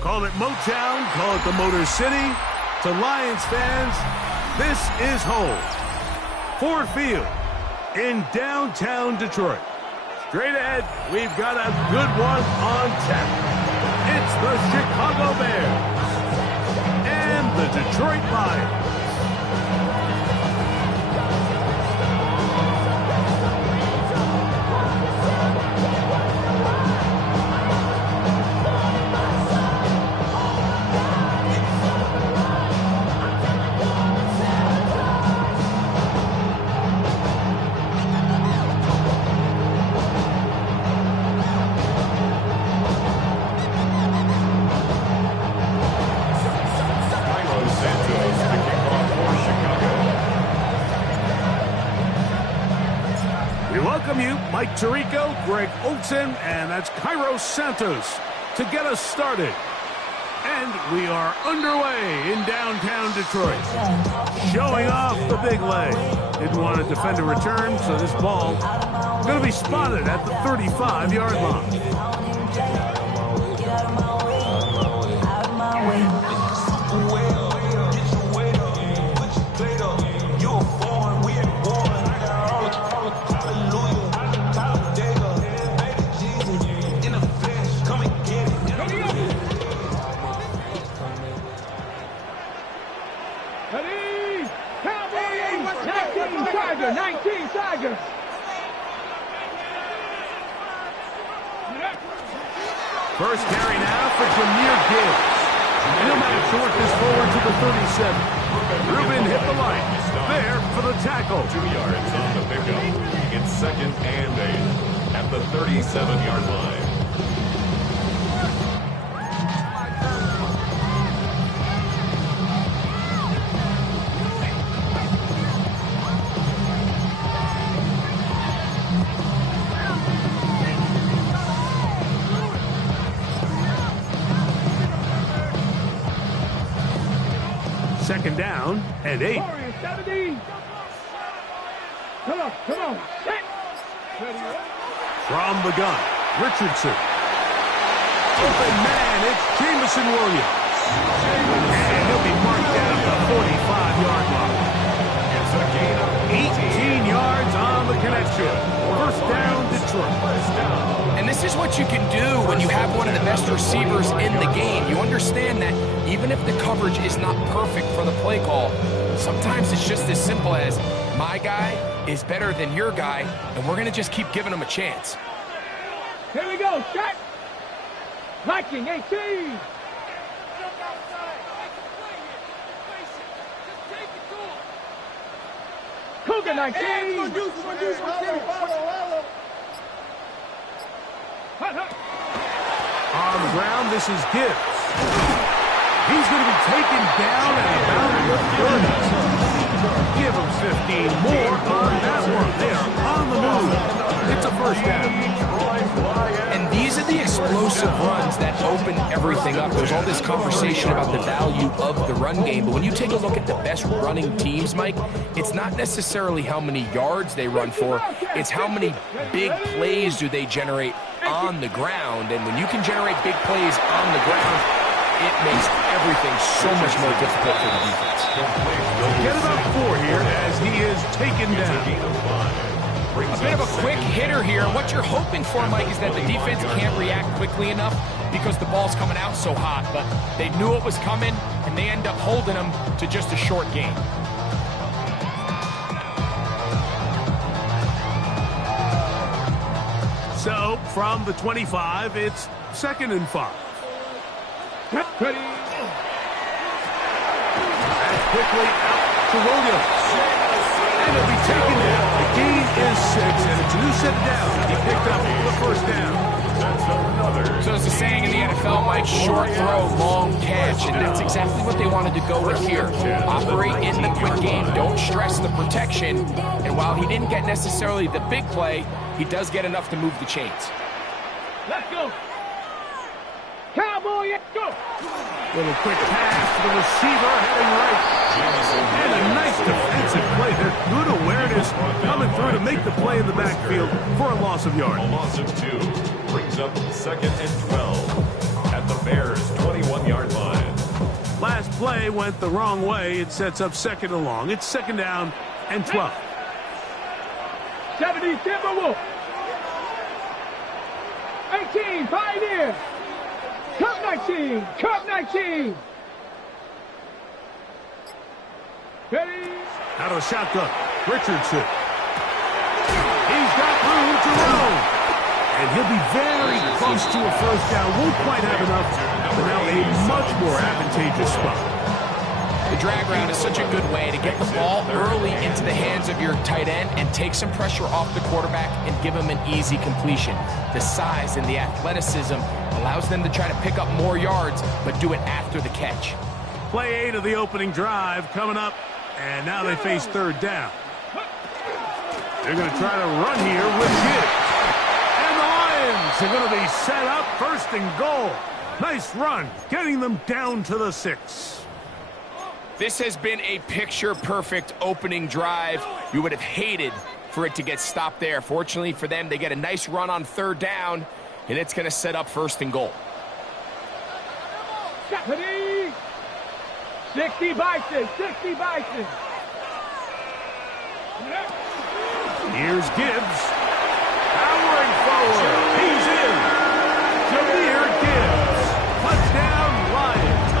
Call it Motown, call it the Motor City. To Lions fans, this is home. Ford Field in downtown Detroit. Straight ahead, we've got a good one on tap. It's the Chicago Bears and the Detroit Lions. Mike Tirico, Greg Olsen, and that's Cairo Santos to get us started. And we are underway in downtown Detroit. Showing off the big leg. Didn't want to defend a return, so this ball is going to be spotted at the 35-yard line. First carry now for Jameer Gibbs. And he'll manage to work this forward to the 37. Rubin hit the line. There for the tackle. 2 yards on the pickup. It's 2nd and 8 at the 37-yard line. Second down and 8. Come on. From the gun, Richardson. Open man, it's Jameson Williams. And he'll be marked down at the 45-yard line. It's a gain of 18 yards on the connection. First down, Detroit. And this is what you can do when you have one of the best receivers in the game. You understand that even if the coverage is not perfect for the play call, sometimes it's just as simple as my guy is better than your guy, and we're going to just keep giving him a chance. Here we go, shot. Liking 18. Cougar 19. On the ground, this is Gibbs. He's going to be taken down at about the 30. Give him 15 more on that one. They are on the move. It's a first down. And these are the explosive runs that open everything up. There's all this conversation about the value of the run game, but when you take a look at the best running teams, Mike, it's not necessarily how many yards they run for, it's how many big plays do they generate on the ground. And when you can generate big plays on the ground, it makes everything so much more difficult for the defense. Get about 4 here as he is taken down. A bit of a quick hitter here. What you're hoping for, Mike, is that the defense can't react quickly enough because the ball's coming out so hot. But they knew it was coming, and they end up holding them to just a short gain. So, from the 25, it's 2nd and 5. Ready. And quickly out to Williams. And he'll be taken down. The gain is 6, and it's a new set of downs. He picked up the first down. So there's a saying in the NFL, Mike, short throw, long catch, and that's exactly what they wanted to go with here. Operate in the quick game, don't stress the protection, and while he didn't get necessarily the big play, he does get enough to move the chains. Let's go. Cowboy, let's go. Little quick pass to the receiver heading right. And a nice defensive play there. Good awareness coming through to make the play in the backfield for a loss of yards. A loss of 2 brings up 2nd and 12 at the Bears' 21. play went the wrong way. It sets up second and long. It's second down and 12. 70 Timberwolves. 18 Pioneer. Cup 19. Cup 19. Ready? Out of the shotgun, Richardson. He's got room to roam. And he'll be very close to a first down. Won't quite have enough, but now a much more advantageous spot. The drag route is such a good way to get the ball early into the hands of your tight end and take some pressure off the quarterback and give him an easy completion. The size and the athleticism allows them to try to pick up more yards, but do it after the catch. Play 8 of the opening drive coming up, and now they face third down. They're going to try to run here with Gibbs. And the Lions are going to be set up first and goal. Nice run, getting them down to the 6. This has been a picture-perfect opening drive. You would have hated for it to get stopped there. Fortunately for them, they get a nice run on third down, and it's going to set up first and goal. 60 Bison, 60 Bison. Here's Gibbs. Powering forward. He's in. Jameer Gibbs. Touchdown, Lions.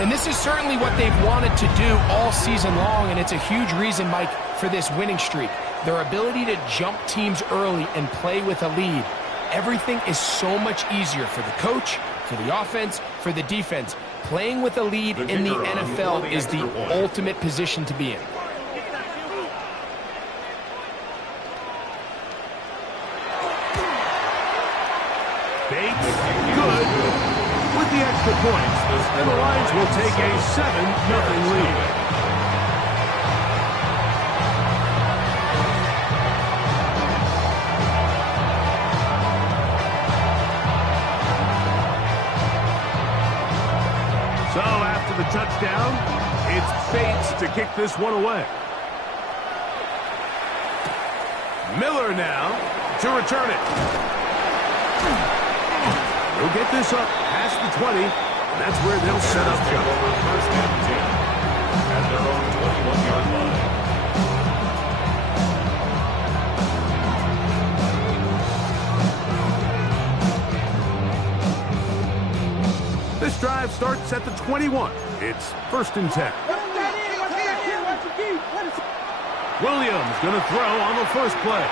And this is certainly what they've wanted to do all season long, and it's a huge reason, Mike, for this winning streak. Their ability to jump teams early and play with a lead. Everything is so much easier for the coach, for the offense, for the defense. Playing with a lead in the NFL is the ultimate position to be in. Bates, good. With the extra points, and the Lions will take a 7-0 lead. So after the touchdown, it's Bates to kick this one away. Miller now to return it. He'll get this up past the 20. That's where they'll set up shop. First and 10 at their own 21-yard line. This drive starts at the 21. It's first and 10. Williams going to throw on the first play.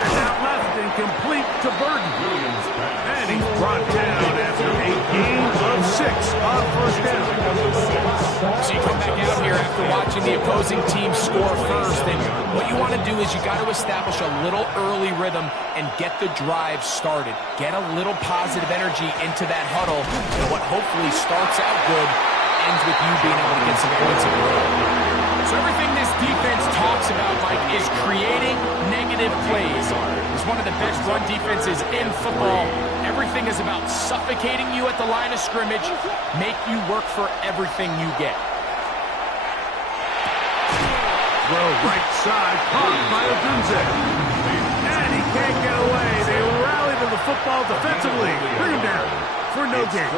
And out left and complete to Burton. And he's brought down after a gain of 6 on first down. So you come back out here after watching the opposing team score first, and what you want to do is you got to establish a little early rhythm and get the drive started. Get a little positive energy into that huddle, and what hopefully starts out good ends with you being able to get some points in a row. So everything this defense talks about, Mike, is creating negative plays. It's one of the best run defenses in football. Everything is about suffocating you at the line of scrimmage, make you work for everything you get. Throw right side, caught by Odunze. And he can't get away. They rally to the football defensively. Bring him down for no gain.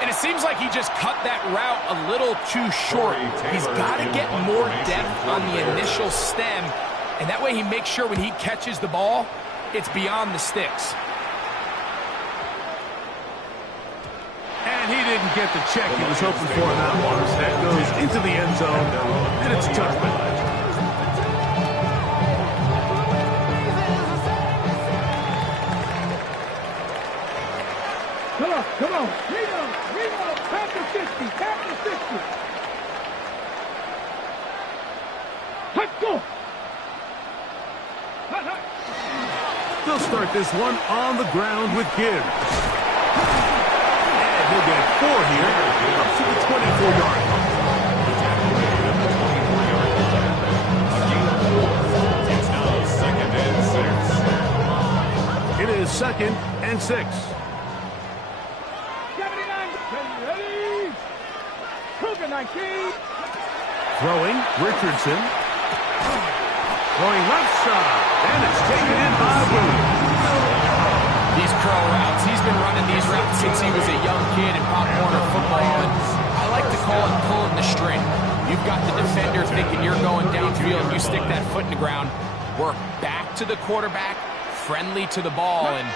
And it seems like he just cut that route a little too short. He's got to get more depth on the initial stem, and that way he makes sure when he catches the ball, it's beyond the sticks. And he didn't get the check he was hoping for in that one. That goes into the end zone, and it's a touchdown. Come on. Reno, tap the 60, tap the 60. Let's go. They'll start this one on the ground with Gibbs. And he'll get 4 here, up to the 24-yard line. It's now second and 6. It is second and 6. Ready? Cougar 19. Throwing, Richardson. Throwing left side, and it's taken in by Williams. These curl routes, he's been running these repped since he was a young kid in Pop Warner football, and I like to call it pulling the string. You've got the defender thinking you're going downfield, you stick that foot in the ground, work back to the quarterback, friendly to the ball, and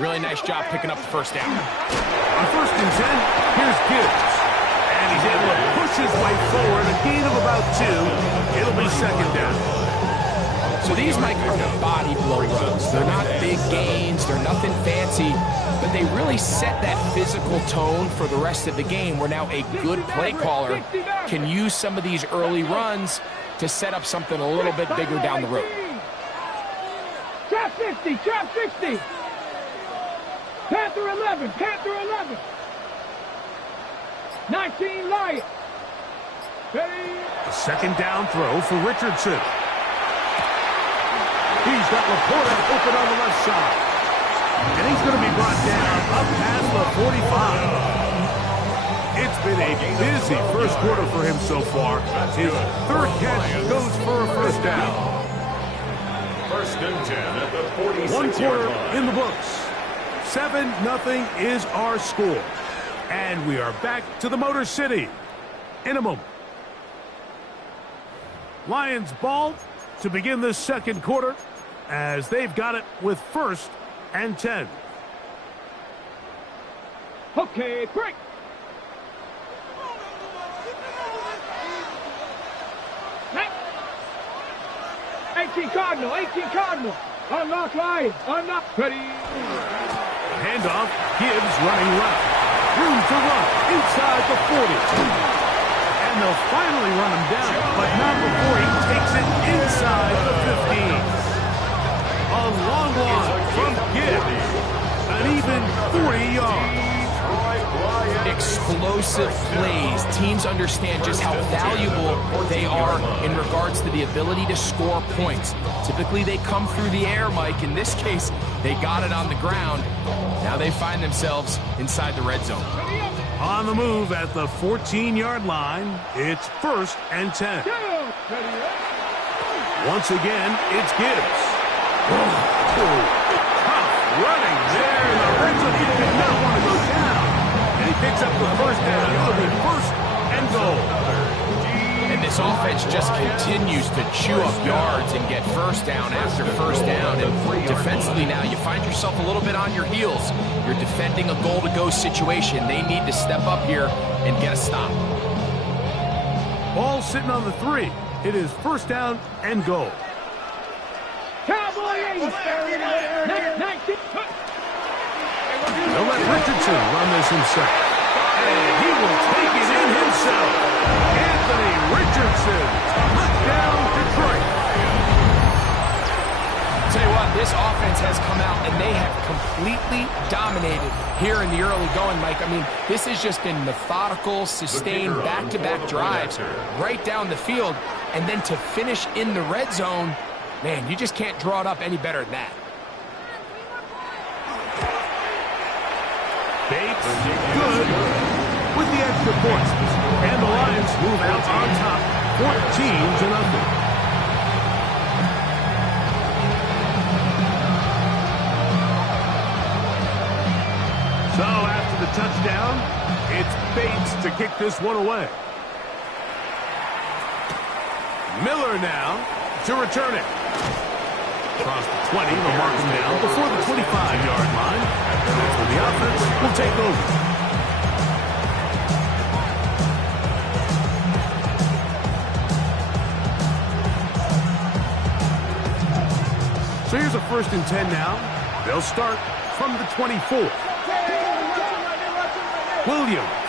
really nice job picking up the first down. On 1st and 10, here's Gibbs. And he's able to push his way forward, a gain of about 2. It'll be 2nd down. So these, Mike, are the body blow runs. They're not big gains, they're nothing fancy, but they really set that physical tone for the rest of the game, where now a good play caller can use some of these early runs to set up something a little bit bigger down the road. Trap 50, trap 60. Panther 11, Panther 11. 19 Lion. A 2nd down throw for Richardson. He's got Laporta open on the left side. And he's going to be brought down up past the 45. It's been a busy first quarter for him so far. His 3rd catch goes for a 1st down. 1st and 10 at the 46-yard line. 1 quarter in the books. 7-0 is our score. And we are back to the Motor City in a moment. Lions ball to begin this 2nd quarter as they've got it with 1st and 10. Okay, break. Next. 18 Cardinal, 18 Cardinal. Unlock Lions, unlock. Ready. Handoff, Gibbs running left. Room to run inside the 40. And they'll finally run him down, but not before he takes it inside the 15. A long one from Gibbs. An even 40 yards. Explosive plays. Teams understand just how valuable they are in regards to the ability to score points. Typically, they come through the air, Mike. In this case, they got it on the ground. Now they find themselves inside the red zone. On the move at the 14-yard line, it's 1st and 10. Once again, it's Gibbs. Tough running there in the red zone. He did not want to go down. And he picks up the 1st down. It'll be 1st and goal. And this offense just continues to chew up yards and get 1st down after 1st down. And defensively now, you find yourself a little bit on your heels. You're defending a goal-to-go situation. They need to step up here and get a stop. Ball sitting on the 3. It is 1st down and goal. Cowboy 80. 19. They'll let Richardson run this himself. And he will take it in himself. Anthony Richardson, touchdown Detroit. Tell you what, this offense has come out and they have completely dominated here in the early going, Mike. I mean, this has just been methodical, sustained back-to-back drives right down the field. And then to finish in the red zone, man, you just can't draw it up any better than that. Bates, good with the extra point. And the Lions move out on top, 14-0. So after the touchdown, it's Bates to kick this one away. Miller now to return it. Across the 20, they'll mark him down before the 25-yard line. That's where the offense will take over. So here's a 1st and 10 now. They'll start from the 24. Williams.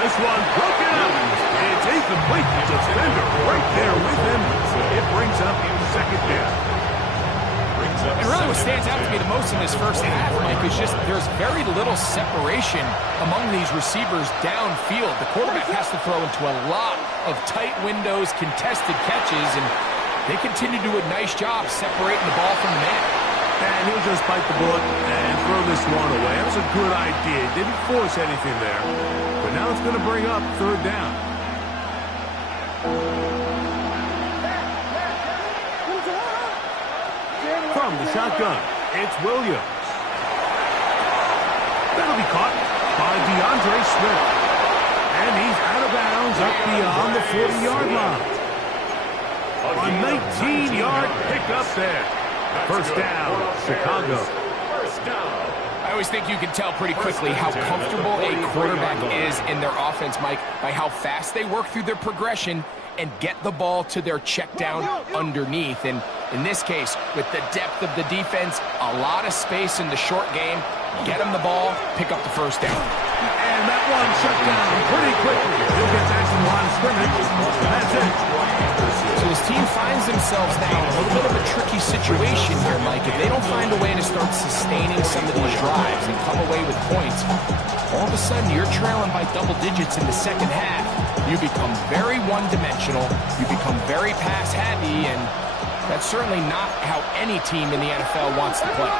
This one broken up. It's incomplete. The defender right there with him. It brings up 2nd down. And really what stands out to me the most in this first half, Mike, is just there's very little separation among these receivers downfield. The quarterback has to throw into a lot of tight windows, contested catches, and they continue to do a nice job separating the ball from the man. And he'll just bite the bullet and throw this one away. That was a good idea. Didn't force anything there. But now it's going to bring up 3rd down. From the shotgun, It's Williams. That'll be caught by DeAndre Swift. And he's out of bounds up beyond the 40-yard line. A 19-yard pickup there. First down, Chicago. I always think you can tell pretty quickly how comfortable a quarterback is in their offense, Mike, by how fast they work through their progression and get the ball to their check down underneath. And in this case, with the depth of the defense, a lot of space in the short game, get them the ball, pick up the first down. And that one shut down pretty quickly. He'll get back to the line of scrimmage. That's it. So this team finds themselves now in a little bit of a tricky situation here, Mike. If they don't find a way to start sustaining some of these drives and come away with points, all of a sudden you're trailing by double digits in the second half. You become very one-dimensional. You become very pass-heavy, and that's certainly not how any team in the NFL wants to play.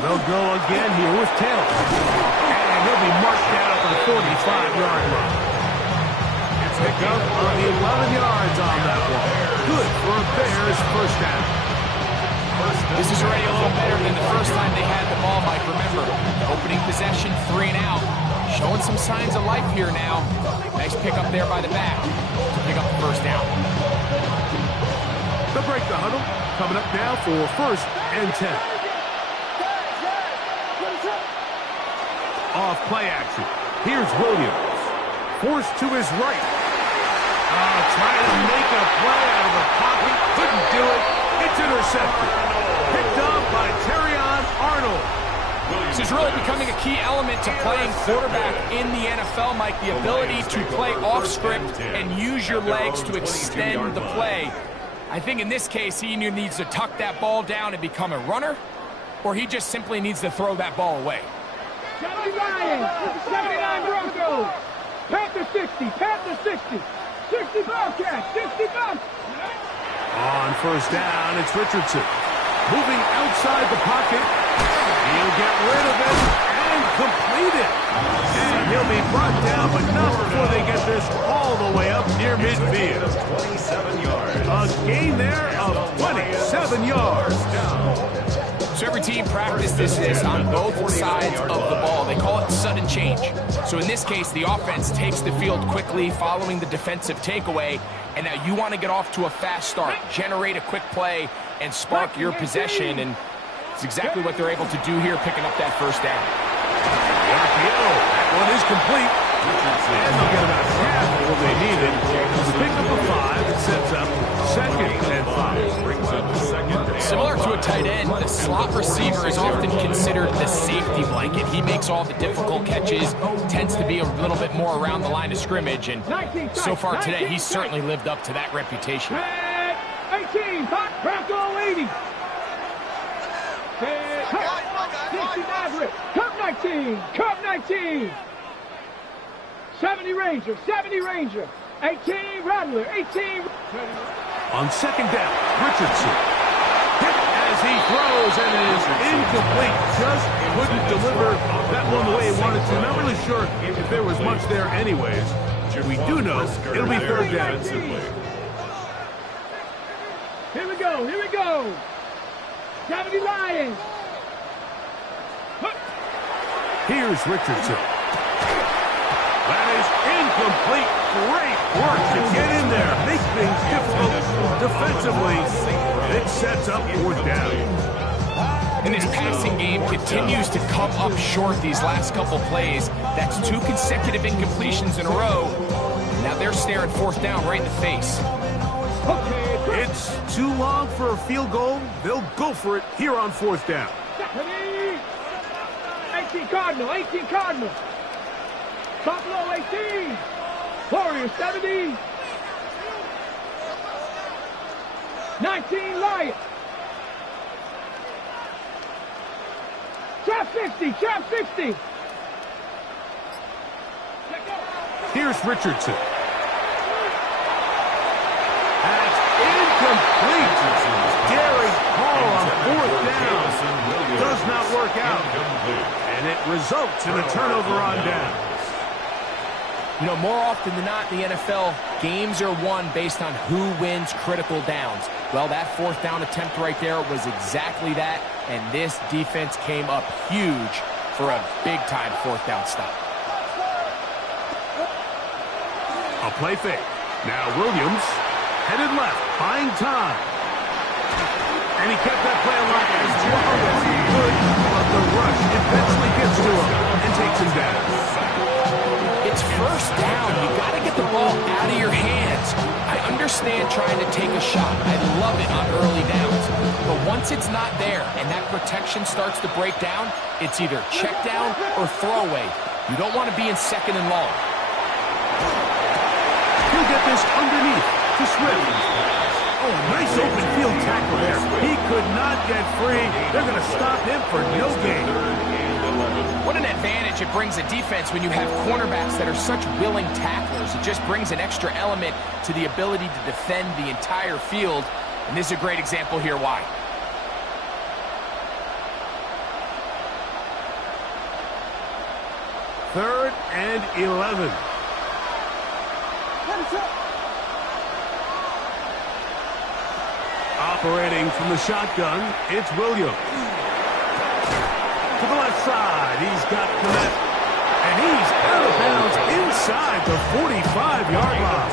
They'll go again here with Taylor. And he'll be marked down at the 45-yard line. It's picked up on the 11 yards on that one. Good for a Bears first down. This is already a little better than the first time they had the ball, Mike. Remember, opening possession, 3 and out. Showing some signs of life here now. Nice pickup there by the back to pick up the first down. They'll break the huddle. Coming up now for first and 10. Off play action. Here's Williams. Forced to his right. Trying to make a play out of the pocket. Couldn't do it. It's intercepted. Picked up by Terrion Arnold. This is really becoming a key element to playing quarterback in the NFL, Mike. The ability to play off script and use your legs to extend the play. I think in this case, he either needs to tuck that ball down and become a runner, or he just simply needs to throw that ball away. 79 Broncos. Panther 60, Panther 60. 60 Bobcats, 60 Bobcats. On first down, it's Richardson. Moving outside the pocket. He'll get rid of it and complete it. And he'll be brought down, but not before they get this all the way up near midfield. 27 yards. A gain there of 27 yards. So every team practices this on both sides of the ball. They call it sudden change. So in this case, the offense takes the field quickly following the defensive takeaway, and now you want to get off to a fast start, generate a quick play, and spark your possession, and it's exactly what they're able to do here, picking up that first down. That one is complete. And they'll get about half of what they needed. To pick up a 5, it sets up second and 5. Brings up the second. Similar to a tight end, the slot receiver is often considered the safety blanket. He makes all the difficult catches, tends to be a little bit more around the line of scrimmage, and so far today, he's certainly lived up to that reputation. 18, Bronco 80. 60 Maverick, Cup 19, Cup 19. 70 Ranger, 70 Ranger. 18 Rattler, 18. On second down, Richardson. Hit as he throws, and it is incomplete. Just couldn't deliver that one the way he wanted to. Not really sure if there was much there anyways. We do know it'll be third down. Here we go, here we go. 70 Lions. Here's Richardson. That is incomplete. Great work to get in there. Make things difficult defensively. It sets up fourth down. And this passing game continues to come up short these last couple plays. That's 2 consecutive incompletions in a row. Now they're staring fourth down right in the face. It's too long for a field goal. They'll go for it here on fourth down. 18 Cardinal, 18 Cardinal. Buffalo 18. Warriors 70. 19 Lions. Trap 60, trap 60. Here's Richardson. That's incomplete. Gary Hall on fourth down. Does not work out. And it results in a turnover on down. You know, more often than not in the NFL, games are won based on who wins critical downs. Well, that fourth down attempt right there was exactly that, and this defense came up huge for a big-time fourth down stop. A play fake. Now Williams headed left, buying time. And he kept that play alive as long as he could, but the rush eventually gets to him and takes him down. It's first down. You got to get the ball out of your hands. I understand trying to take a shot. I love it on early downs. But once it's not there and that protection starts to break down, it's either check down or throwaway. You don't want to be in second and long. He'll get this underneath to Swift. Oh, nice open field tackle there. He could not get free. They're going to stop him for no gain. What an advantage it brings a defense when you have cornerbacks that are such willing tacklers. It just brings an extra element to the ability to defend the entire field. And this is a great example here why. Third and 11. Operating from the shotgun, it's Williams. To the left side, he's got Kmet. And he's out of bounds inside the 45-yard line.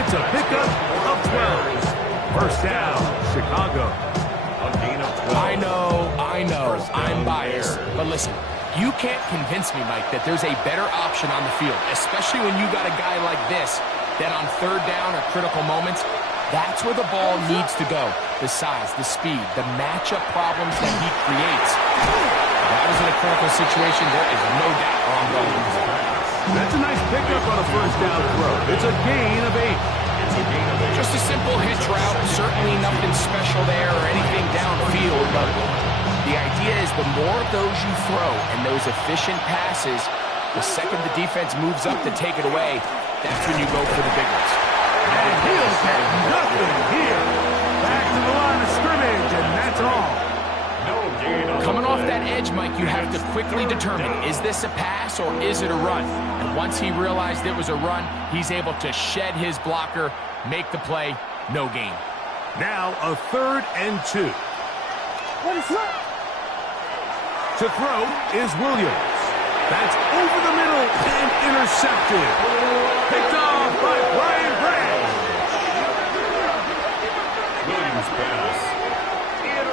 It's a pickup of 12. First down, Chicago. A gain of 12. I know, I'm biased. But listen, you can't convince me, Mike, that there's a better option on the field, especially when you got a guy like this that on third down or critical moments, that's where the ball needs to go. The size, the speed, the matchup problems that he creates. That is in a critical situation. There is no doubt where I'm going with that. That's a nice pickup on a first down throw. It's a gain of 8. Just a simple hitch route. Certainly nothing special there or anything downfield, but the idea is the more of those you throw and those efficient passes, the second the defense moves up to take it away, that's when you go for the big ones. And he'll get nothing here. Back to the line of scrimmage, and that's all. Coming off that edge, Mike, you have to quickly determine, is this a pass or is it a run? And once he realized it was a run, he's able to shed his blocker, make the play, no gain. Now a third and 2. To throw is Williams. That's over the middle and intercepted. Picked off by Brian Branch. Williams pass.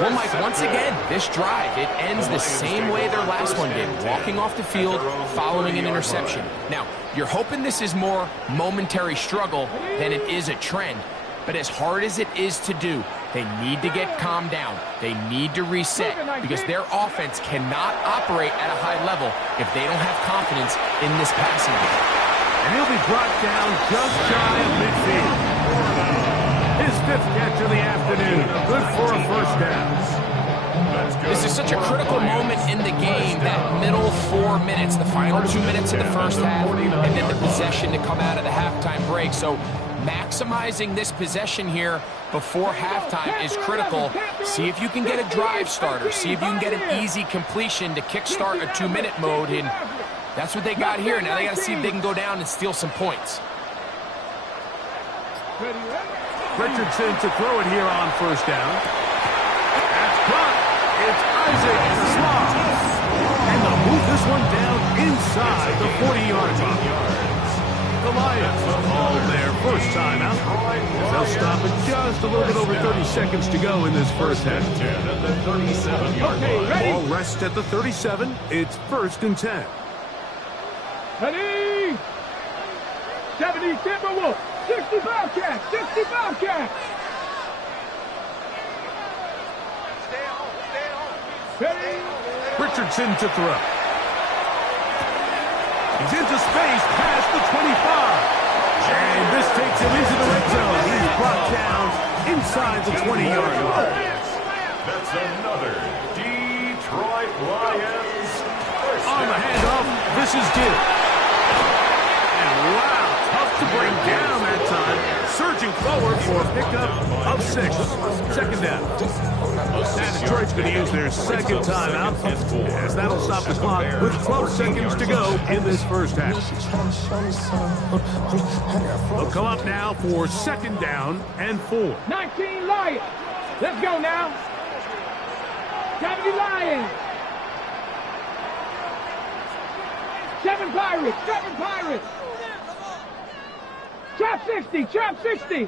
Well, Mike, once again, this drive, it ends the same way their last one did, walking off the field, following an interception. Now, you're hoping this is more momentary struggle than it is a trend, but as hard as it is to do, they need to get calmed down. They need to reset because their offense cannot operate at a high level if they don't have confidence in this passing game. And he'll be brought down just shy of midfield. His 5th catch of the afternoon. Good for a first down. This is such a critical moment in the game, that middle 4 minutes, the final 2 minutes of the first half, and then the possession to come out of the halftime break. So maximizing this possession here before halftime is critical. See if you can get a drive starter. See if you can get an easy completion to kickstart a 2-minute mode, and that's what they got here. Now they got to see if they can go down and steal some points. Richardson to throw it here on first down. That's caught. It's Isaac Slaw. And they'll move this one down inside the 40-yard line. The Lions call their first timeout. They'll stop it just a little bit over 30 seconds to go in this first half. Ball rests at the 37. It's 1st and 10. Ready? 70 Timberwolves. 60 Bobcats! 60 Bobcats! Ready? Richardson to throw. He's into space past the 25. And this takes him into the red zone. He's brought down inside the 20-yard line. That's another Detroit Lions. On the handoff, this is Gill. And wow, tough to bring down that that time, surging forward for a pickup of 6. Second down. And Detroit's going to use their second timeout, as that'll stop the clock with 12 seconds to go in this first half. They'll come up now for second down and 4. 19 Lions. Let's go now. 70 Lions. 7 Pirates. 7 Pirates. Trap 60. Trap 60.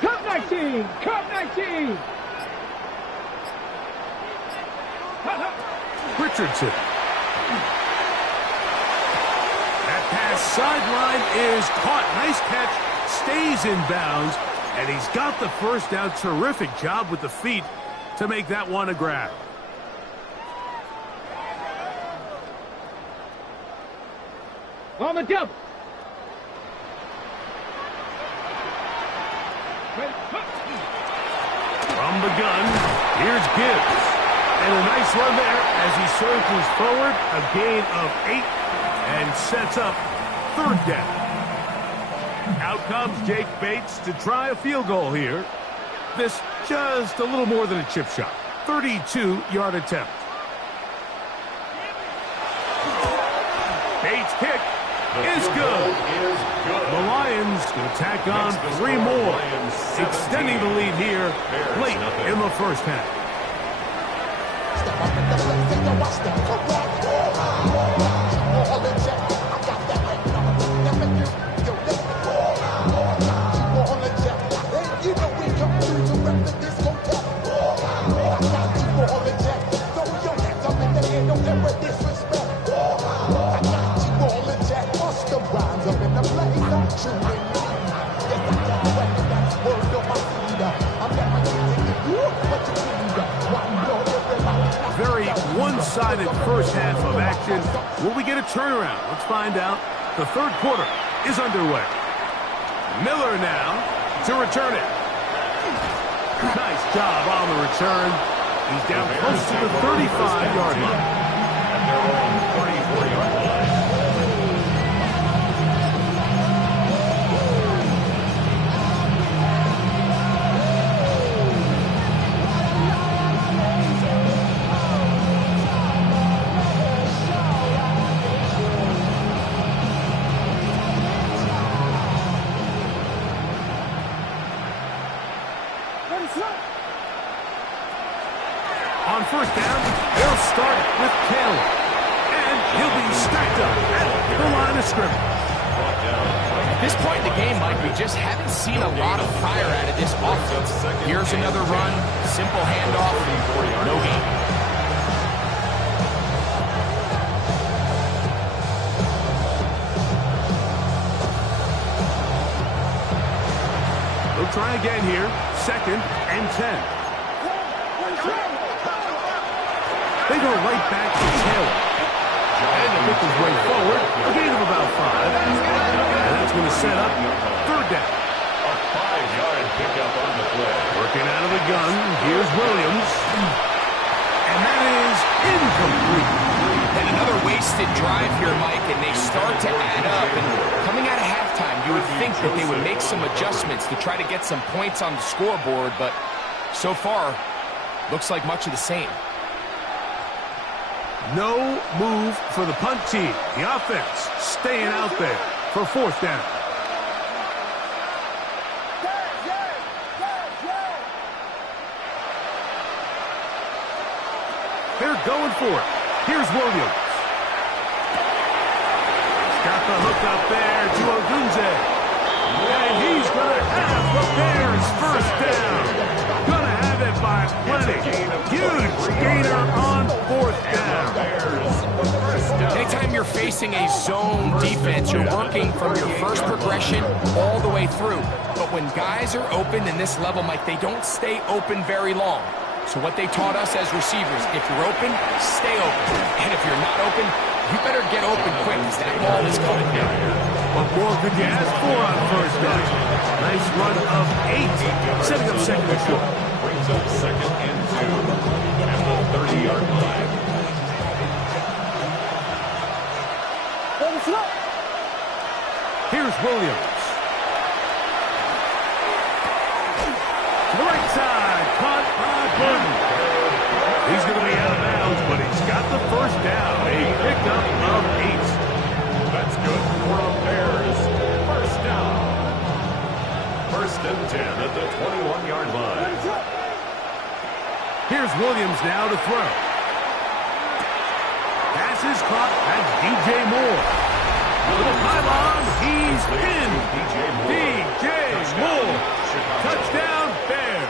Cup 19. Cup 19. Richardson. That pass sideline is caught. Nice catch. Stays in bounds. And he's got the first down. Terrific job with the feet to make that one a grab. On the double. From the gun, here's Gibbs. And a nice run there as he surges forward. A gain of 8 and sets up third down. Out comes Jake Bates to try a field goal here. This just a little more than a chip shot. 32-yard attempt. Bates' kick is good. The Lions will tack on 3 more, extending the lead here late in the first half. Very one-sided first half of action. Will we get a turnaround? Let's find out. The third quarter is underway. Miller now to return it. Nice job on the return. He's down close to the 35-yard line. At their own 34-yard line. On first down, they'll start with Taylor. And he'll be stacked up at the line of scrimmage. At this point in the game, Mike, we just haven't seen a lot of fire out of this offense. Here's another run, simple handoff, no gain. They'll try again here, second and 10. They go right back to Taylor. And to pick his way forward, a gain of about 5. And that's going to set up third down. A 5-yard pickup on the play. Working out of the gun, here's Williams. And that is incomplete. And another wasted drive here, Mike, and they start to add up. And coming out of halftime, you would think that they would make some adjustments to try to get some points on the scoreboard, but so far, looks like much of the same. No move for the punt team. The offense staying out there for fourth down. They're going for it. Here's Williams. He's got the hook up there to Ogunze. And he's going to have the Bears first down. Going to have it by plenty. Huge gainer on fourth down. Anytime you're facing a zone defense, you're working from your first progression all the way through. But when guys are open in this level, Mike, they don't stay open very long. So what they taught us as receivers, if you're open, stay open. And if you're not open, you better get open quick because that ball is coming down. What more could you ask for on first down? Nice run of 8, setting up second and short. Brings up second and 2 at the 30-yard line. Here's Williams. To the right side, caught by Burton. He's going to be out of bounds, but he's got the first down. A pickup of 8. That's good for the Bears. First down. First and 10 at the 21-yard line. Here's Williams now to throw. Pass is caught. That's DJ Moore. To the pylon, he's pinned. DJ Moore. Touchdown, Bears.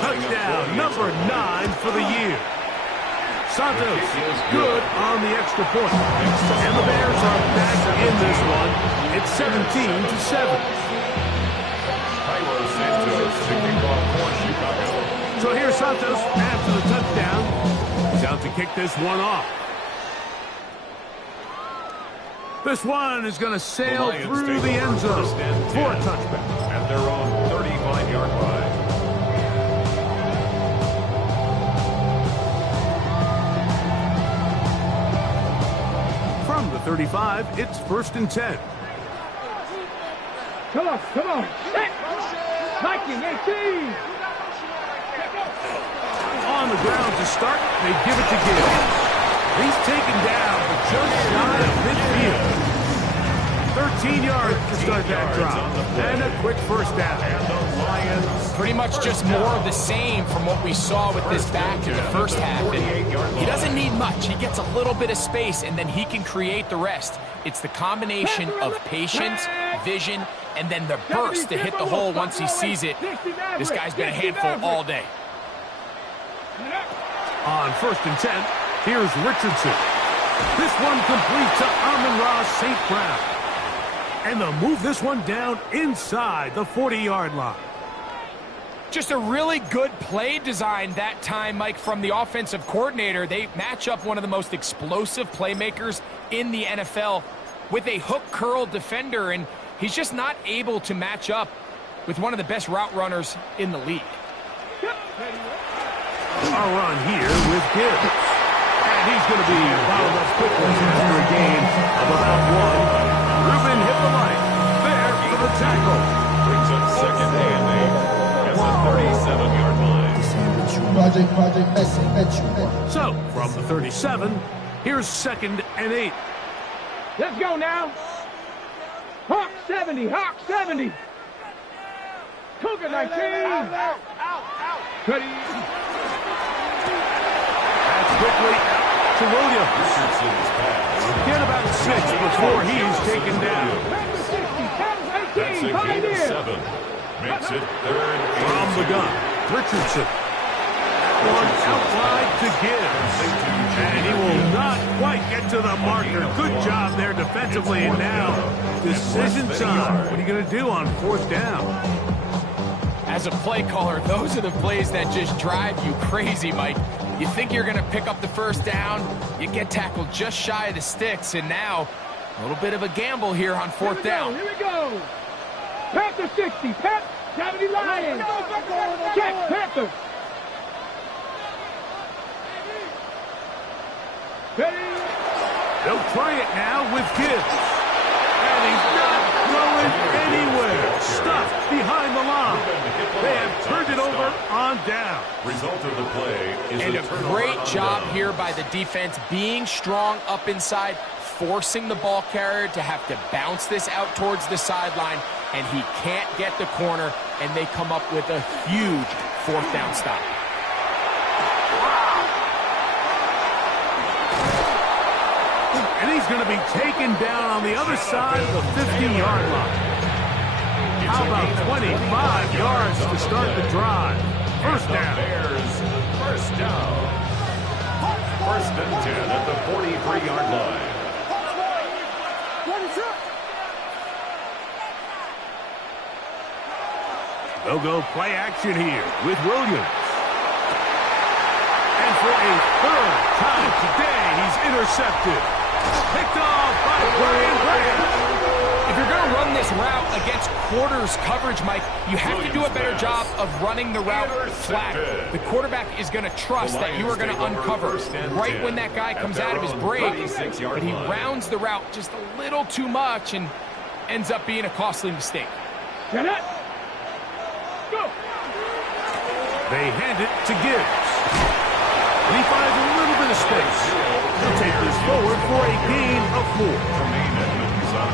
Touchdown, number 9 for the year. Santos is good on the extra point. And the Bears are back in this one. It's 17-7. So here's Santos after the touchdown. He's out to kick this one off. This one is going to sail through the end zone for a touchback. At their own 35-yard line. From the 35, it's 1st and 10. Come on, come on. Viking 18. On the ground to start, they give it to Gibbs. He's taken down, but just shy of midfield. 13 yards to start that drive. And a quick first down. And the Lions. Pretty much just more of the same from what we saw with this back in the first half. And he doesn't need much. He gets a little bit of space, and then he can create the rest. It's the combination of patience, vision, and then the burst to hit the hole once he sees it. This guy's been a handful all day. On 1st and 10, here's Richardson. This one complete to Amon-Ra St. Brown. And they'll move this one down inside the 40-yard line. Just a really good play design that time, Mike, from the offensive coordinator. They match up one of the most explosive playmakers in the NFL with a hook curl defender, and he's just not able to match up with one of the best route runners in the league. A run here with Gibbs. And he's going to be fouled up quickly after a gain of about 1. Reuben hit the light. There for the tackle. Brings up 2nd and 8 at the 37-yard line. So, from the 37, here's 2nd and 8. Let's go now. Hawk 70, Hawk 70. Cougar 19. Ready. That's quickly out to Williams. Get about 6 before he's taken down. That's a gain of 7. Makes it 3rd From the gun, Richardson. One out wide to Gibbs. And he will not quite get to the marker. Good job there defensively. And now, decision time. What are you going to do on 4th down? As a play caller, those are the plays that just drive you crazy, Mike. You think you're going to pick up the first down, you get tackled just shy of the sticks, and now a little bit of a gamble here on 4th down. Here we go. Panther 60, Pep 70 Lions. Check, Panther. Ready. They'll try it now with Gibbs. And he's not going anywhere. Stuffed behind the line. They have turned it over on down. Result of the play is And a turnover great on job down. here by the defense, being strong up inside, forcing the ball carrier to have to bounce this out towards the sideline, and he can't get the corner, and they come up with a huge 4th down stop. And he's going to be taken down on the other side of the 50-yard line. How about 25 yards to start the drive? First down. Bears, first down. 1st and 10 at the 43-yard line. They'll go play action here with Williams. And for a 3rd time today, he's intercepted. Picked off by Brian Grant. If you're going to run this route against quarters coverage, Mike, you have to do a better job of running the route flat. The quarterback is going to trust that you are going to uncover right when that guy comes out of his break, but he rounds the route just a little too much, and ends up being a costly mistake. Get it. Go. They hand it to Gibbs. And he finds a little bit of space. He'll take this forward for a gain of 4.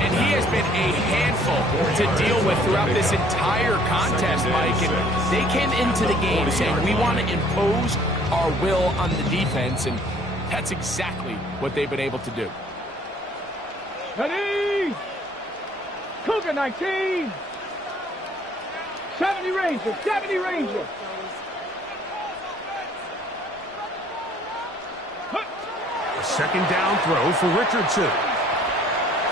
And he has been a handful to deal with throughout this entire contest, Mike. And they came into the game saying, we want to impose our will on the defense, and that's exactly what they've been able to do. Ready. Cougar 19. 70 Rangers. 70 Rangers. Second down throw for Richardson.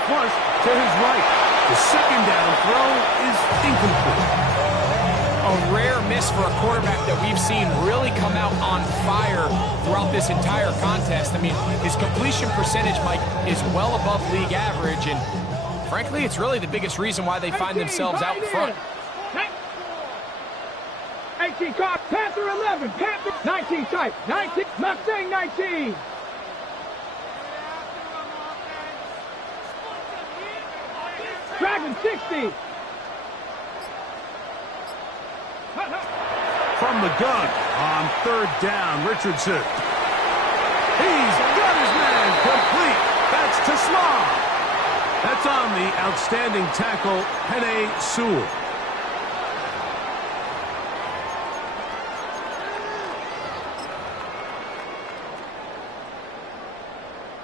Flush to his right. The second down throw is incomplete. A rare miss for a quarterback that we've seen really come out on fire throughout this entire contest. I mean, his completion percentage, Mike, is well above league average, and frankly, it's really the biggest reason why they find themselves out in front. 18 caught. Panther 11. Panther 19 tight. 19. Mustang 19. Dragon 60. From the gun on third down, Richardson. He's got his man complete. That's to Slaw. That's on the outstanding tackle, Penei Sewell.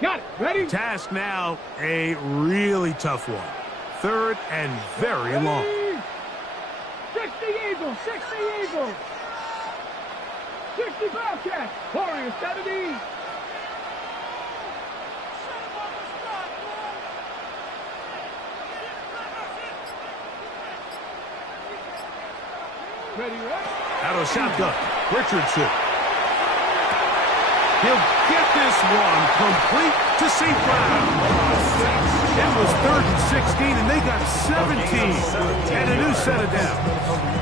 Got it. Ready? Task now, a really tough one. Third and very long. 60 Eagles. 60 Eagles. 60 Bobcats. Warriors 70. Ready, Out of shotgun, Richardson. He'll get this one complete to St. Brown. It was 3rd and 16, and they got 17. And a new set of downs.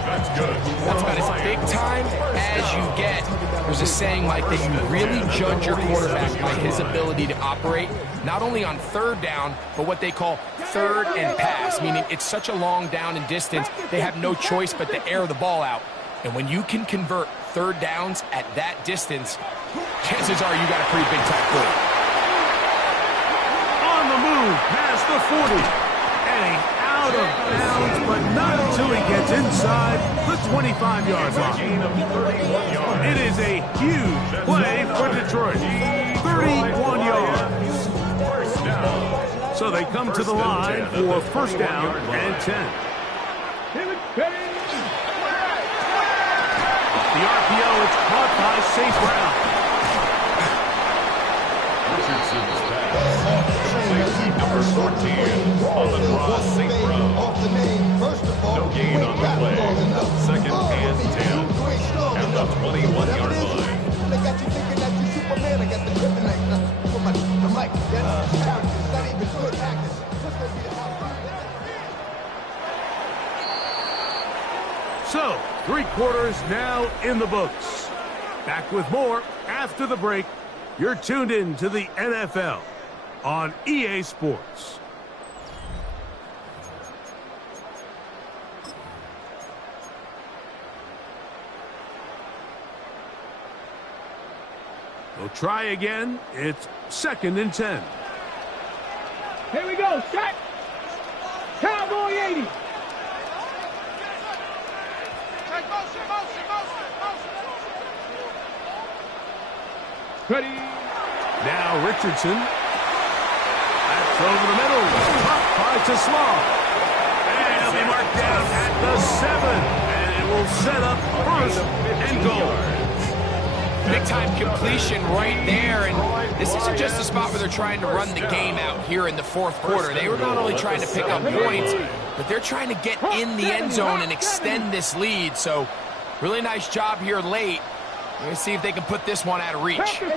That's good. That's about as big time as you get. There's a saying like that you really judge your quarterback by his ability to operate, not only on third down, but what they call third and pass, meaning it's such a long down and distance, they have no choice but to air the ball out. And when you can convert third downs at that distance, chances are you got a pretty big time quarter. On the move, past the 40. And out of bounds, but not until he gets inside the 25-yard line. It is a huge play for Detroit. 31 yards. So they come to the line for first down and 10. The RPO, it's caught by St. Brown. Richardson's pass. Number 14 on the cross, St. Brown. No gain on the play. Second and 10 at the 21-yard line. They got you thinking that you Superman. I got the kryptonite. For the mic. It's not even good practice. Just gonna be a So, 3 quarters now in the books. Back with more after the break. You're tuned in to the NFL on EA Sports. We'll try again. It's 2nd and 10. Here we go. Set. Cowboy 80. Ready. Now Richardson. That's over the middle. Up by Slaw. And he'll be marked down at the 7. And it will set up first and goal. Big-time completion right there, and this isn't just a spot where they're trying to run the game out here in the 4th quarter. They were not only trying to pick up points, but they're trying to get in the end zone and extend this lead. So, really nice job here late. We're going to see if they can put this one out of reach. Cup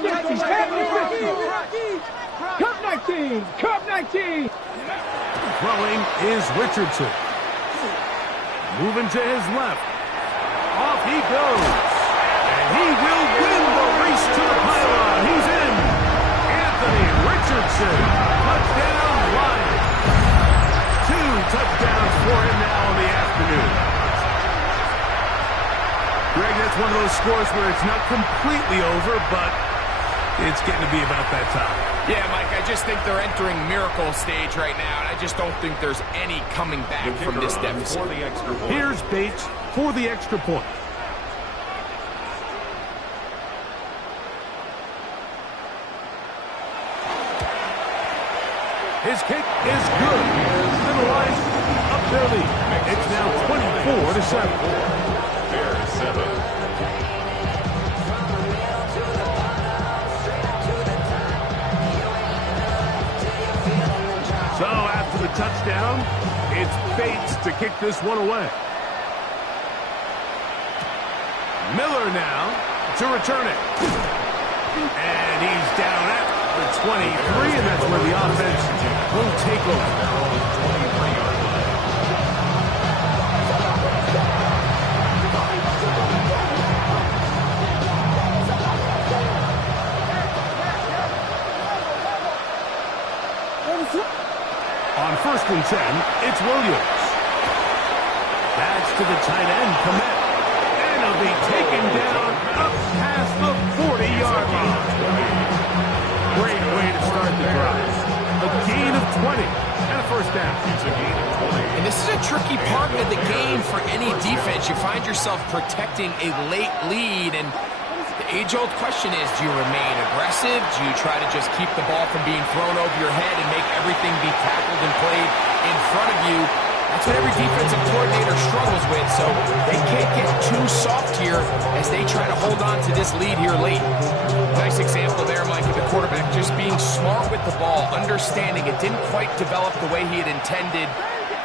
19. Cup 19. Throwing is Richardson. Moving to his left. Off he goes. And he will win the race to the pylon. He's in. Anthony Richardson. Touchdown Lions. 2 touchdowns for him now in the afternoon. Greg, that's one of those scores where it's not completely over, but it's getting to be about that time. Yeah, Mike, I just think they're entering miracle stage right now, and I just don't think there's any coming back from this deficit. Here's Bates for the extra point. His kick is good. And the Lions up their lead. It's now 24-7. Bears 7. So after the touchdown, it's Bates to kick this one away. Miller now to return it. And he's down at the 23, and that's where the offense will take over. On 1st and 10, it's Williams. That's to the tight end, Komet. And he'll be taken down up past the 40-yard line. Great way to start the drive. A gain of 20 and a first down. And this is a tricky part of the game for any defense. You find yourself protecting a late lead, and the age-old question is, do you remain aggressive? Do you try to just keep the ball from being thrown over your head and make everything be tackled and played in front of you? That's what every defensive coordinator struggles with, so they can't get too soft here as they try to hold on to this lead here late. Nice example there, Mike, of the quarterback just being smart with the ball, understanding it didn't quite develop the way he had intended.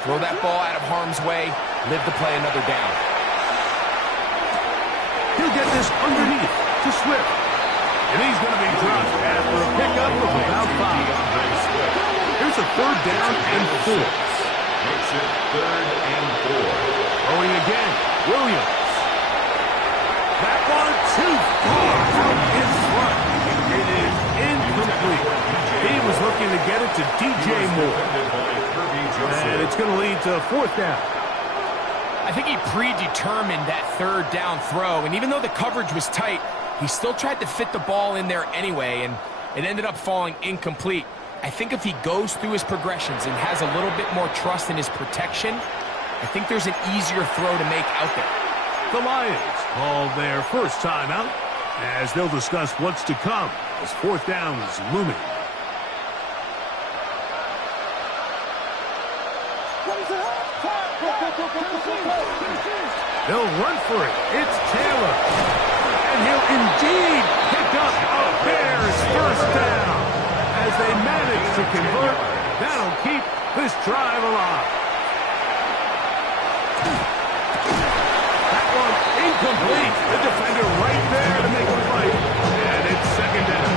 Throw that ball out of harm's way, live to play another down. He'll get this underneath to Swift. And he's going to be dropped after a pickup of about 5. Here's a 3rd down and 4. Makes it 3rd and 4. Throwing again, Williams. That one too far out in front. It is incomplete. He was looking to get it to DJ Moore. And it's going to lead to 4th down. I think he predetermined that 3rd down throw, and even though the coverage was tight, he still tried to fit the ball in there anyway, and it ended up falling incomplete. I think if he goes through his progressions and has a little bit more trust in his protection, I think there's an easier throw to make out there. The Lions call their first timeout as they'll discuss what's to come as 4th down is looming. They'll run for it. It's Taylor. And he'll indeed pick up a Bears first down. As they manage to convert, that'll keep this drive alive. That one incomplete. The defender right there to make a play. And it's 2nd down.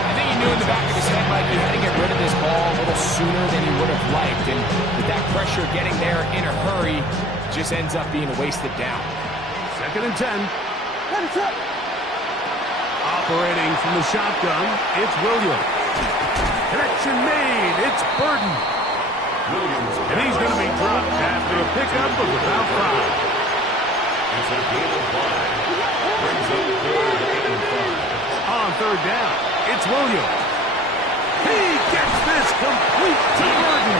I think he knew in the back of his head, Mike, he had to get rid of this ball a little sooner than he would have liked. And with that pressure getting there in a hurry, just ends up being a wasted down. 2nd and 10. Operating from the shotgun, it's Williams. Connection made. It's Burden. And he's going to be dropped after a pickup of about 5. It's a gain of 5. Brings up 3rd and 5. On 3rd down, it's Williams. He gets this complete to Burden.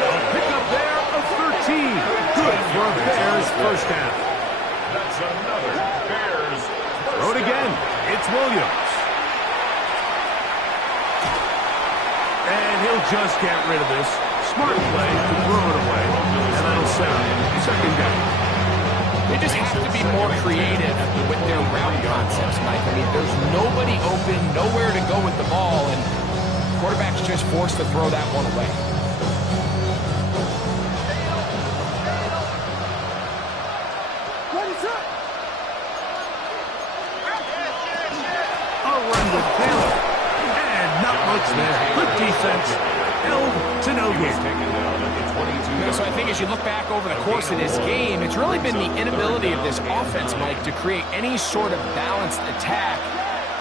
A pickup there of 13. Good for a Bears first down. That's another Bears first Throw it again. It's Williams. And he'll just get rid of this. Smart play to throw it away. And that'll set up 2nd down. They just have to be more creative with their route concepts, Mike. I mean, there's nobody open, nowhere to go with the ball, and the quarterback's just forced to throw that one away. A run with Taylor. And not much there. Good defense. Held to no gain. So I think as you look back over the course of this game, it's really been the inability of this offense, Mike, to create any sort of balanced attack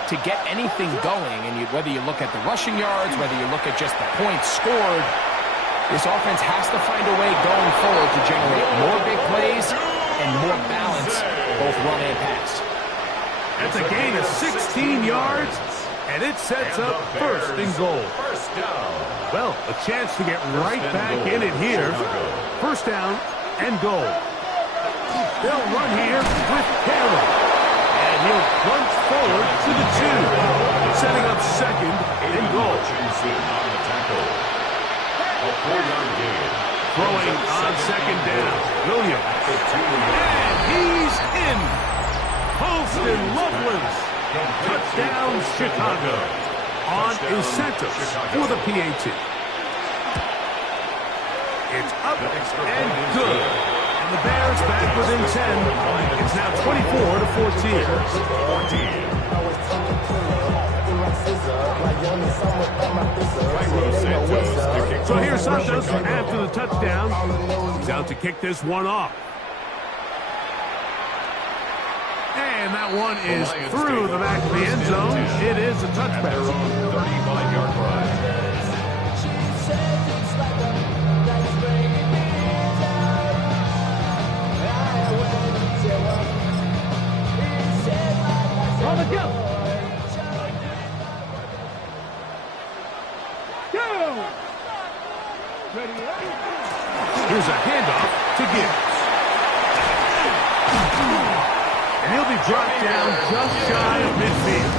to get anything going. And whether you look at the rushing yards, whether you look at just the points scored, This offense has to find a way going forward to generate more big plays and more balance, both run and pass. That's a gain of 16 yards, and it sets up first and goal. First down. Well, a chance to get right back in it here. First down and goal. They'll run here with Taylor. And he'll plunge forward to the 2. Setting up second and goal. A 4-yard gain. Throwing on second down. Williams. And he's in. Colston Loveland. Touchdown, Chicago. On incentives for the PAT. It's up and good. And the Bears back within 10. It's now 24-14. So here's Santos after the touchdown. He's out to kick this one off. And that one is through the back of the end zone. It is a touchback. 35-yard run. On the go. Go. Ready. Here's a handoff to Gibbs. And he'll be dropped down just shy of midfield.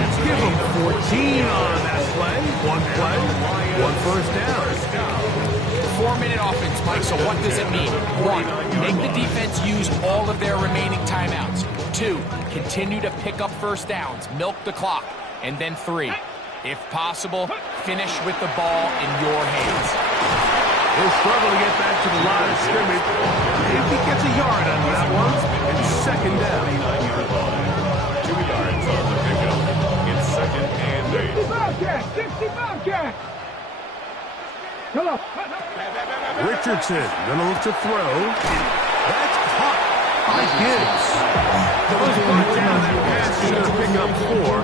Let's give him 14 on that play. One first down. 4-minute offense, Mike, so what does it mean? 1, make the defense use all of their remaining timeouts. 2, continue to pick up first downs, milk the clock. And then 3, if possible, finish with the ball in your hands. He'll struggle to get back to the line of scrimmage. If he gets a yard out of that one, it's second down. 2 yards on the pickup. It's second and 8. 60 Bobcat. 60 Bobcat. Come on. Richardson gonna look to throw. That's caught by Gibbs. Those brought down that pass should pick up 4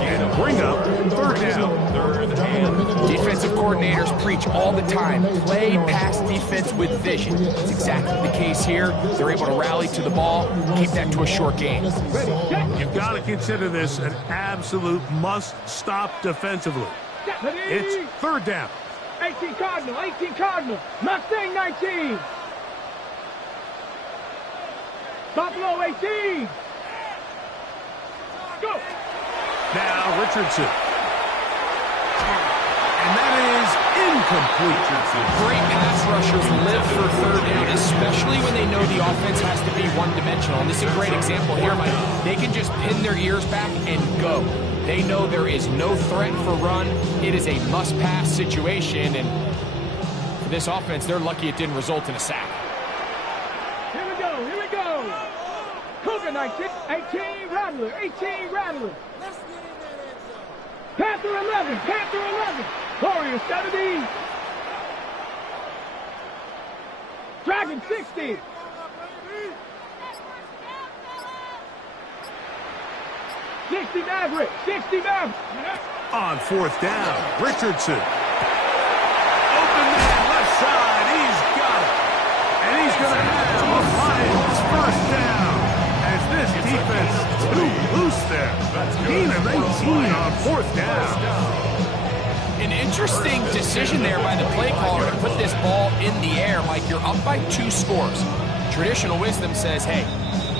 and bring up third down. Defensive coordinators preach all the time, play pass defense with vision. It's exactly the case here. They're able to rally to the ball, keep that to a short game. You've got to consider this an absolute must-stop defensively. It's third down. 18 Cardinal. 18 Cardinal. Mustang 19. Buffalo 18. Go. Now Richardson. And that is incomplete. Great pass rushers live for third down, especially when they know the offense has to be one-dimensional. And this is a great example here, Mike. They can just pin their ears back and go. They know there is no threat for run. It is a must-pass situation. And for this offense, they're lucky it didn't result in a sack. Here we go. Here we go. Cougar 19. 18 Rattler. 18 Rattler. Panther 11. Panther 11. Warrior 70. Dragon 60. Maverick. 60 Maverick. On fourth down, Richardson. Open man, left side. He's got it. And he's going to have a Lions first down. As this defense too loose there. Gain of 18 on fourth down. An interesting decision there by the play caller to put this ball in the air. Mike, you're up by 2 scores. Traditional wisdom says, hey,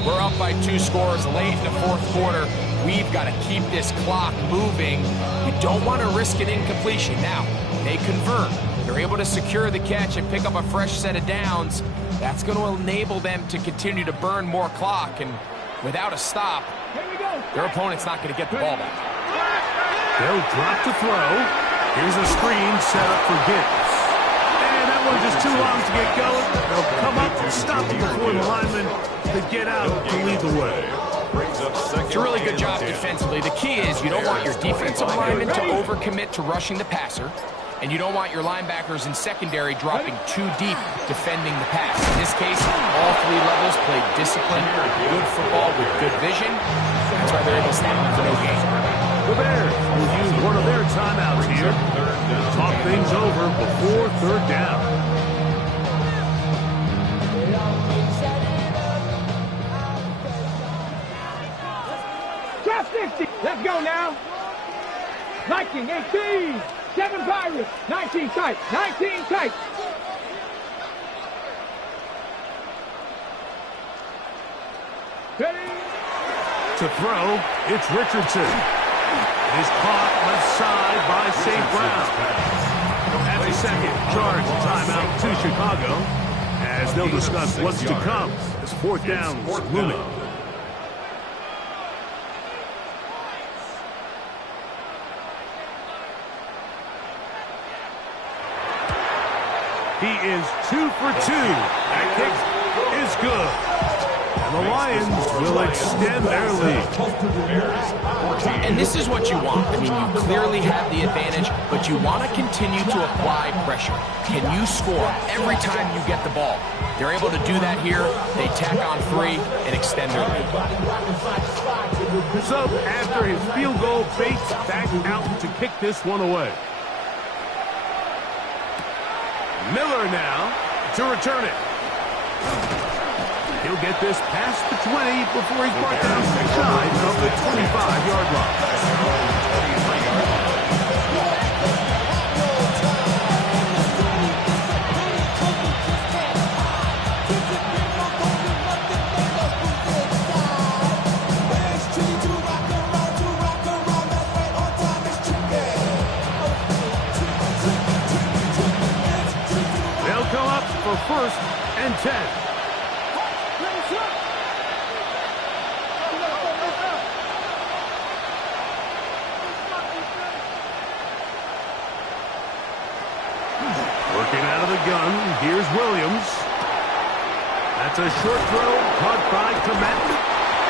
we're up by 2 scores late in the fourth quarter. We've got to keep this clock moving. You don't want to risk an incompletion. Now, they convert. They're able to secure the catch and pick up a fresh set of downs. That's going to enable them to continue to burn more clock. And without a stop, their opponent's not going to get the ball back. They'll drop to throw. Here's a screen set up for Gibbs. And that one just too long to get going. They'll come up and stop it before the lineman to get out to lead the way. It's a really good job defensively. The key is you don't want your defensive linemen to overcommit to rushing the passer, and you don't want your linebackers in secondary dropping too deep defending the pass. In this case, all 3 levels played disciplined, good football with good vision. That's why they're able to snap for no gain. The Bears will use one of their timeouts here. Talk things over before third down. Drop 60. Let's go now. 19, 18. 7 Pirates. 19 tight. 19 tight. Ready? To throw, it's Richardson. Is caught left side by St. Brown. At the second, charge timeout to Chicago as they'll discuss what's to come as fourth down is looming. He is 2 for 2. That kick is good. And the Lions will extend their lead. And this is what you want. I mean, you clearly have the advantage, but you want to continue to apply pressure. Can you score every time you get the ball? They're able to do that here. They tack on 3 and extend their lead. So after his field goal, Bates back out to kick this one away. Miller now to return it. He'll get this past the 20 before he's brought down shy of the 25-yard line. They'll come up for 1st and 10. Working out of the gun, here's Williams. That's a short throw, caught by Komet.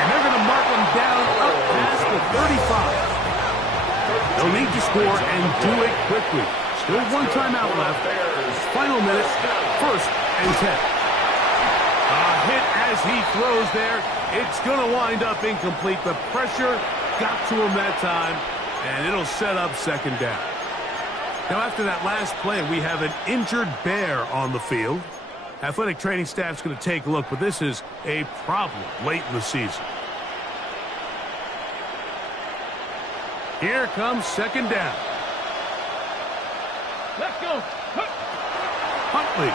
And they're going to mark him down up past the 35. They'll need to score and do it quickly. Still 1 timeout left. Final minute, 1st and 10. A hit as he throws there. It's going to wind up incomplete. The pressure got to him that time, and it'll set up 2nd down. Now, after that last play, we have an injured Bear on the field. Athletic training staff's going to take a look, but this is a problem late in the season. Here comes 2nd down. Let's go. Huntley.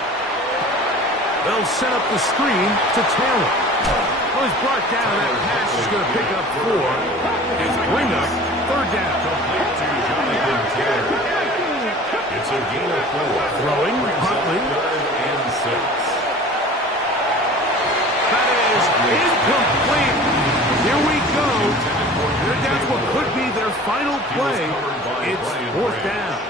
They'll set up the screen to Taylor. Well, he's brought down. That pass is going to pick up 4. It's bring up 3rd down. It's a gain of 4. Throwing, Huntley. 3rd and 6. That is incomplete. Here we go. They're down to what could be their final play. It's 4th down.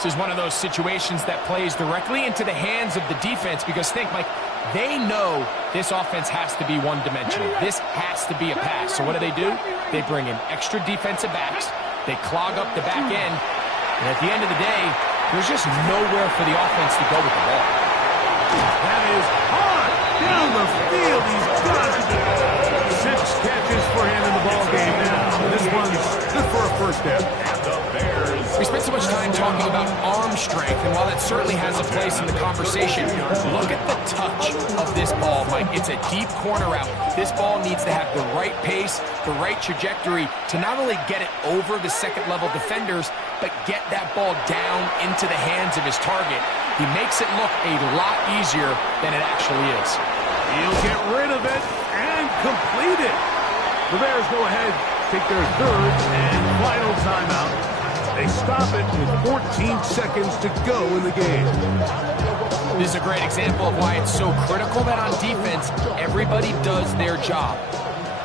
This is one of those situations that plays directly into the hands of the defense because think, Mike, they know this offense has to be one-dimensional. This has to be a pass. So what do? They bring in extra defensive backs. They clog up the back end. And at the end of the day, there's just nowhere for the offense to go with the ball. That is hard down the field. He's got it. 6 catches for him in the ball game now. This one's good for a 1st down. We spent so much time talking about arm strength, and while that certainly has a place in the conversation, look at the touch of this ball, Mike. It's a deep corner route. This ball needs to have the right pace, the right trajectory to not only get it over the second-level defenders, but get that ball down into the hands of his target. He makes it look a lot easier than it actually is. He'll get rid of it and complete it. The Bears go ahead, take their 3rd and final timeout. They stop it with 14 seconds to go in the game. This is a great example of why it's so critical that on defense, everybody does their job.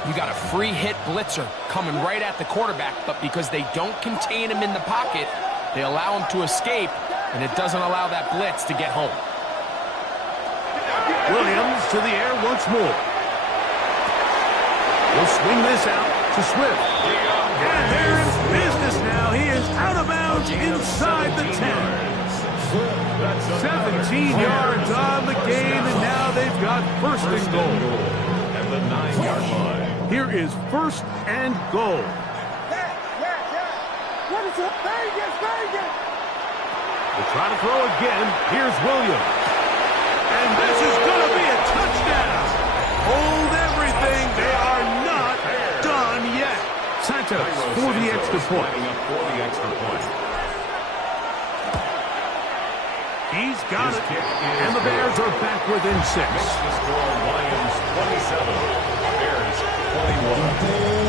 You got a free hit blitzer coming right at the quarterback, but because they don't contain him in the pocket, they allow him to escape, and it doesn't allow that blitz to get home. Williams to the air once more. We'll swing this out to Swift. And they're in business now. He is out of bounds inside the 10. 17 yards on the game, and now they've got 1st and goal. At the 9-yard line. Here is 1st and goal. We'll try to throw again. Here's Williams. And this is going to be a touchdown. Hold everything. They are not done yet. Santos for the extra point. He's got it. And the Bears are back within 6. The score, Lions 27, Bears 21.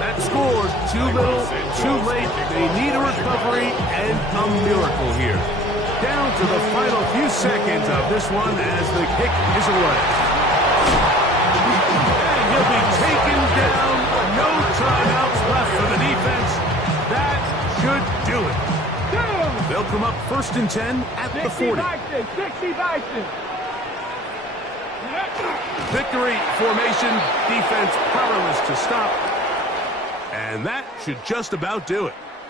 That score, too little, too late. They need a recovery and a miracle here. Down to the final few seconds of this one as the kick is away. And he'll be taken down. No timeouts left for the defense. That should do it. They'll come up 1st and 10 at the 40. 60 Bison. Victory formation, defense powerless to stop. And that should just about do it.